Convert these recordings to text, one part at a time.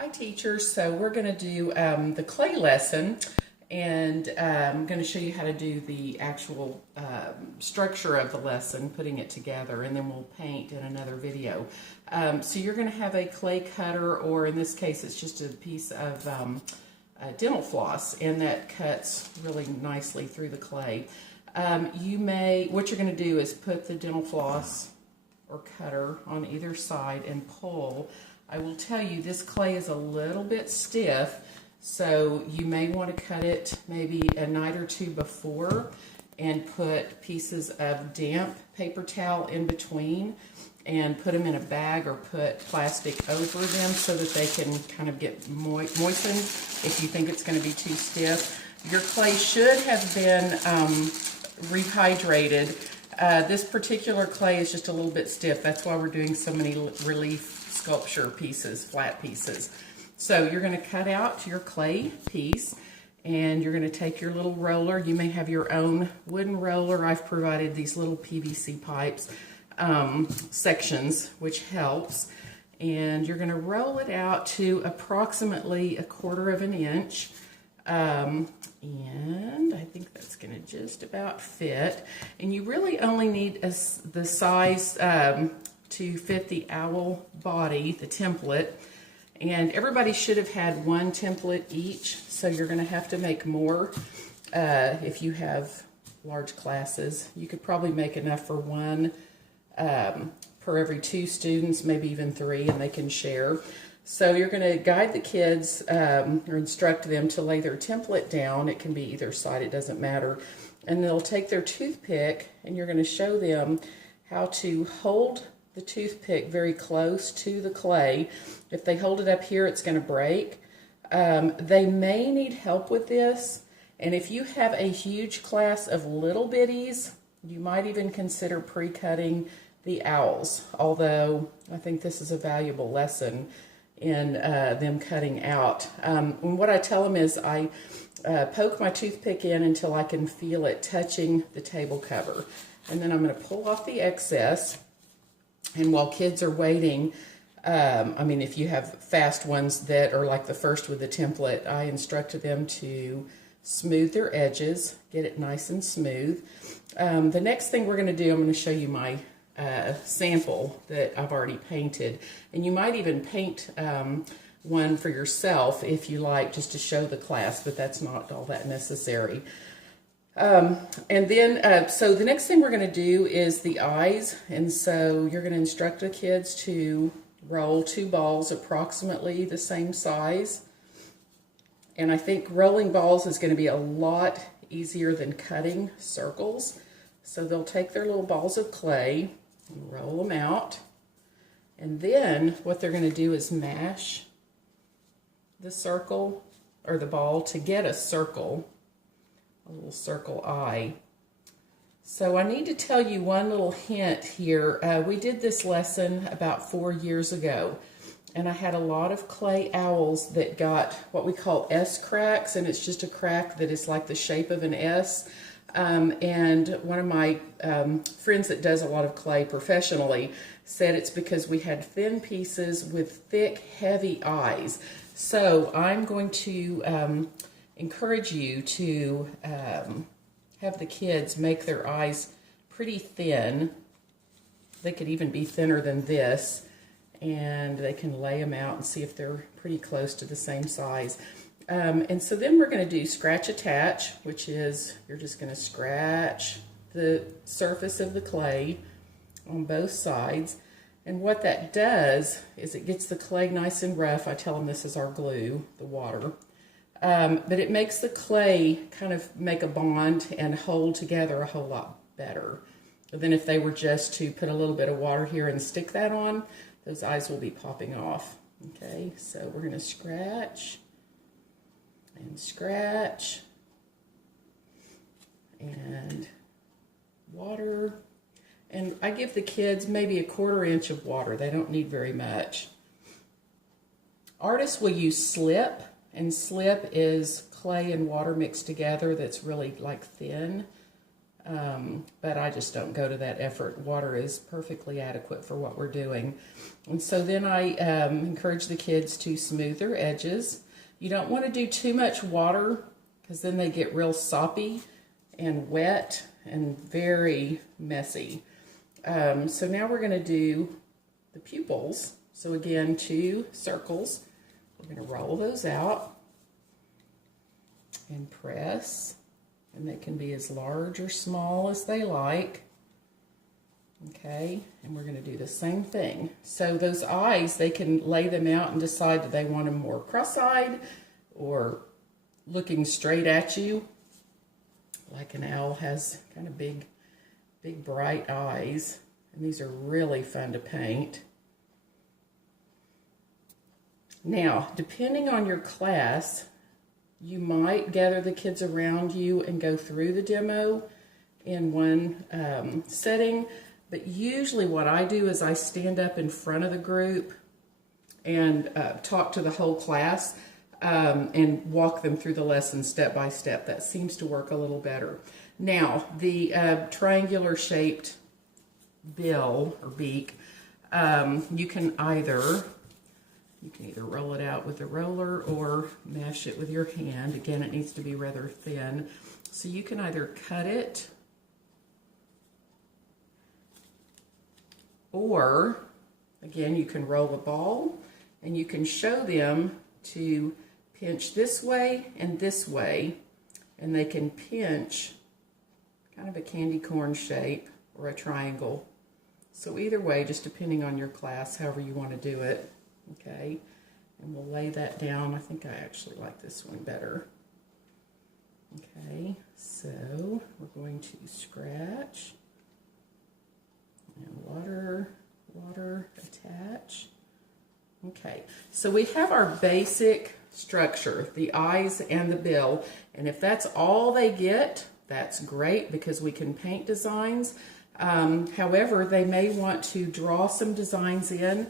Hi teachers, so we're going to do the clay lesson, and I'm going to show you how to do the actual structure of the lesson, putting it together, and then we'll paint in another video. So you're going to have a clay cutter, or in this case it's just a piece of dental floss, and that cuts really nicely through the clay. What you're going to do is put the dental floss or cutter on either side and pull. I will tell you, this clay is a little bit stiff, so you may want to cut it maybe a night or two before and put pieces of damp paper towel in between and put them in a bag or put plastic over them so that they can kind of get moistened if you think it's going to be too stiff. Your clay should have been rehydrated. This particular clay is just a little bit stiff. That's why we're doing so many relief sculpture pieces, flat pieces. So you're going to cut out your clay piece, and you're going to take your little roller. You may have your own wooden roller. I've provided these little PVC pipes sections, which helps. And you're going to roll it out to approximately 1/4 of an inch. And I think that's going to just about fit. And you really only need the size to fit the owl body, the template. And everybody should have had one template each, so you're going to have to make more if you have large classes. You could probably make enough for one per every 2 students, maybe even 3, and they can share. So you're going to guide the kids or instruct them to lay their template down. It can be either side, it doesn't matter. And they'll take their toothpick, and you're going to show them how to hold the toothpick very close to the clay. If they hold it up here, it's going to break. They may need help with this, and if you have a huge class of little bitties, you might even consider pre-cutting the owls, although I think this is a valuable lesson in them cutting out. And what I tell them is I poke my toothpick in until I can feel it touching the table cover, and then I'm going to pull off the excess. And while kids are waiting, if you have fast ones that are like the first with the template, I instructed them to smooth their edges, get it nice and smooth. The next thing we're going to do, I'm going to show you my sample that I've already painted. And you might even paint one for yourself if you like, just to show the class, but that's not all that necessary. So the next thing we're going to do is the eyes. And so you're going to instruct the kids to roll 2 balls approximately the same size. And I think rolling balls is going to be a lot easier than cutting circles. So they'll take their little balls of clay and roll them out. And then what they're going to do is mash the circle or the ball to get a circle. A little circle eye. So I need to tell you one little hint here. We did this lesson about 4 years ago, and I had a lot of clay owls that got what we call S cracks, and it's just a crack that is like the shape of an S. And one of my friends that does a lot of clay professionally said it's because we had thin pieces with thick, heavy eyes. So I'm going to encourage you to have the kids make their eyes pretty thin. They could even be thinner than this, and they can lay them out and see if they're pretty close to the same size. And so then we're going to do scratch attach, which is you're just going to scratch the surface of the clay on both sides. And what that does is it gets the clay nice and rough. I tell them this is our glue, the water. But it makes the clay kind of make a bond and hold together a whole lot better than if they were just to put a little bit of water here and stick that on. Those eyes will be popping off. Okay, so we're going to scratch and scratch and water. And I give the kids maybe 1/4 inch of water. They don't need very much. Artists will use slip. And slip is clay and water mixed together that's really like thin. but I just don't go to that effort. Water is perfectly adequate for what we're doing. And so then I encourage the kids to smooth their edges. You don't want to do too much water because then they get real soppy and wet and very messy. So now we're going to do the pupils. So again, 2 circles. We're going to roll those out and press. And they can be as large or small as they like. Okay, and we're going to do the same thing. So those eyes, they can lay them out and decide that they want them more cross-eyed or looking straight at you. Like an owl has kind of big bright eyes. And these are really fun to paint. Now, depending on your class, you might gather the kids around you and go through the demo in one setting, but usually what I do is I stand up in front of the group and talk to the whole class and walk them through the lesson step by step. That seems to work a little better. Now, the triangular shaped bill or beak, you can either roll it out with a roller or mash it with your hand. Again, it needs to be rather thin. So you can either cut it or, again, you can roll a ball and you can show them to pinch this way and this way, and they can pinch kind of a candy corn shape or a triangle. So either way, just depending on your class, however you want to do it. Okay, and we'll lay that down. I think I actually like this one better. Okay, so we're going to scratch and water, attach. Okay, so we have our basic structure, the eyes and the bill, and if that's all they get, that's great because we can paint designs. However, they may want to draw some designs in.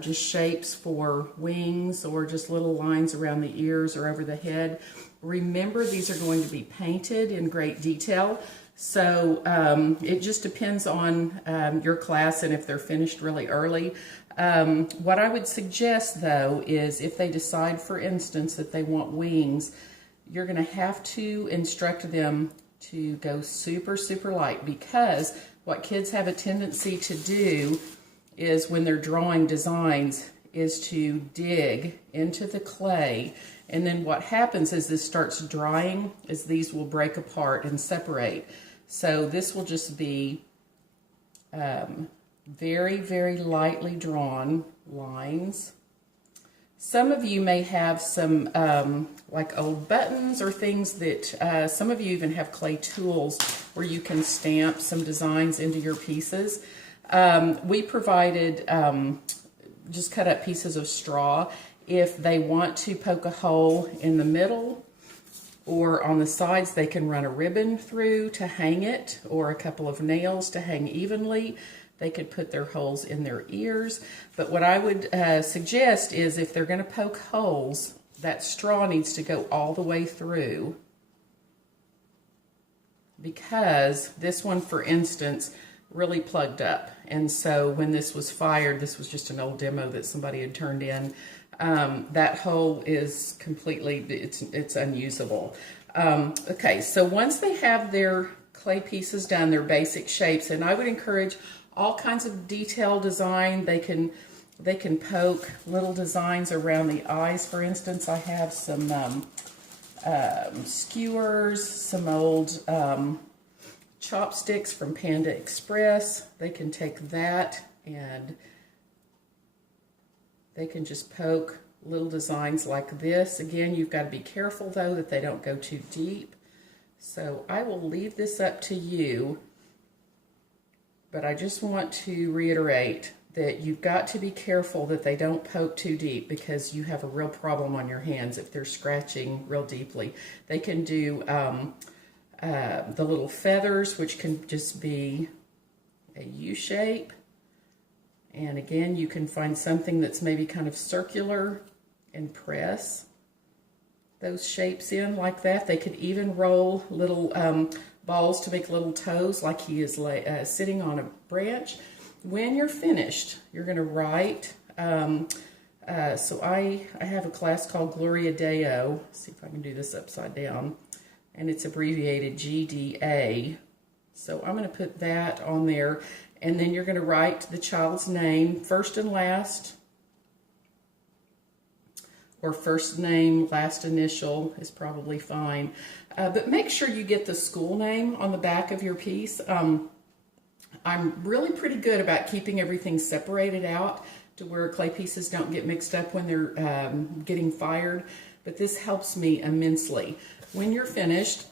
Just shapes for wings or just little lines around the ears or over the head. Remember, these are going to be painted in great detail, so it just depends on your class and if they're finished really early. What I would suggest, though, is if they decide, for instance, that they want wings, you're going to have to instruct them to go super, super light, because what kids have a tendency to do is when they're drawing designs is to dig into the clay, and then what happens is this starts drying as these will break apart and separate. So this will just be very, very lightly drawn lines. Some of you may have some like old buttons or things that some of you even have clay tools where you can stamp some designs into your pieces. We provided just cut up pieces of straw. If they want to poke a hole in the middle or on the sides, they can run a ribbon through to hang it, or a couple of nails to hang evenly. They could put their holes in their ears. But what I would suggest is if they're going to poke holes, that straw needs to go all the way through, because this one, for instance, really plugged up. And so when this was fired, this was just an old demo that somebody had turned in, that hole is completely, it's unusable. Okay, so once they have their clay pieces done, their basic shapes, and I would encourage all kinds of detailed design. They can poke little designs around the eyes. For instance, I have some skewers, some old chopsticks from Panda Express. They can take that and they can just poke little designs like this. Again, you've got to be careful though that they don't go too deep. So I will leave this up to you, but I just want to reiterate that you've got to be careful that they don't poke too deep, because you have a real problem on your hands if they're scratching real deeply. They can do the little feathers, which can just be a U shape. And again, you can find something that's maybe kind of circular and press. those shapes in like that. They could even roll little balls to make little toes like he is sitting on a branch. When you're finished, you're going to write, so I have a class called Gloria Deo. Let's see if I can do this upside down. And it's abbreviated GDA. So I'm going to put that on there. And then you're going to write the child's name, first and last, or first name, last initial is probably fine. But make sure you get the school name on the back of your piece. I'm really pretty good about keeping everything separated out to where clay pieces don't get mixed up when they're getting fired, but this helps me immensely. When you're finished,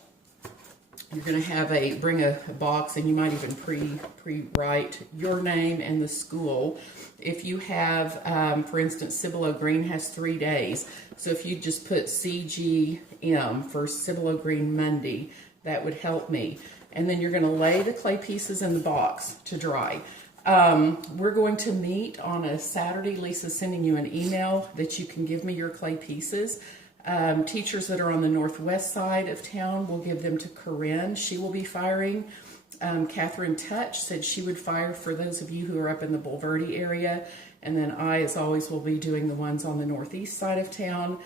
you're going to bring a box, and you might even pre-write your name and the school. If you have, for instance, Cibolo Green has 3 days, so if you just put CGM for Cibolo Green Monday, that would help me. And then you're going to lay the clay pieces in the box to dry. We're going to meet on a Saturday. Lisa's sending you an email that you can give me your clay pieces. Teachers that are on the northwest side of town will give them to Corinne. She will be firing. Catherine Touch said she would fire for those of you who are up in the Bulverde area. And then I, as always, will be doing the ones on the northeast side of town.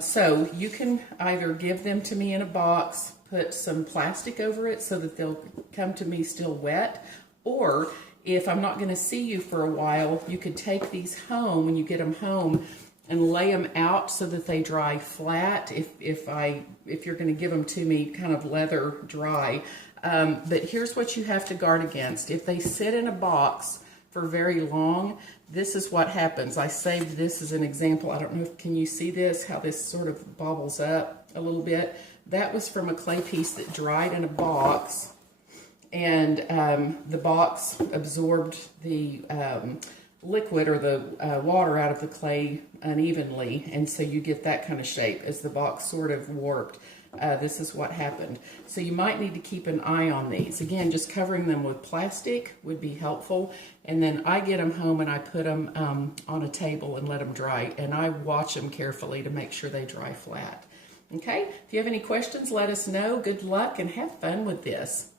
So you can either give them to me in a box, put some plastic over it so that they'll come to me still wet, or if I'm not going to see you for a while, you could take these home when you get them home and lay them out so that they dry flat if you're going to give them to me kind of leather dry. But here's what you have to guard against. If they sit in a box for very long, this is what happens. I saved this as an example. I don't know if, can you see this, how this sort of bobbles up a little bit? That was from a clay piece that dried in a box, and the box absorbed the liquid or the water out of the clay unevenly, and so you get that kind of shape as the box sort of warped. This is what happened. So you might need to keep an eye on these. Again, just covering them with plastic would be helpful. And then I get them home and I put them on a table and let them dry. And I watch them carefully to make sure they dry flat. Okay? If you have any questions, let us know. Good luck and have fun with this.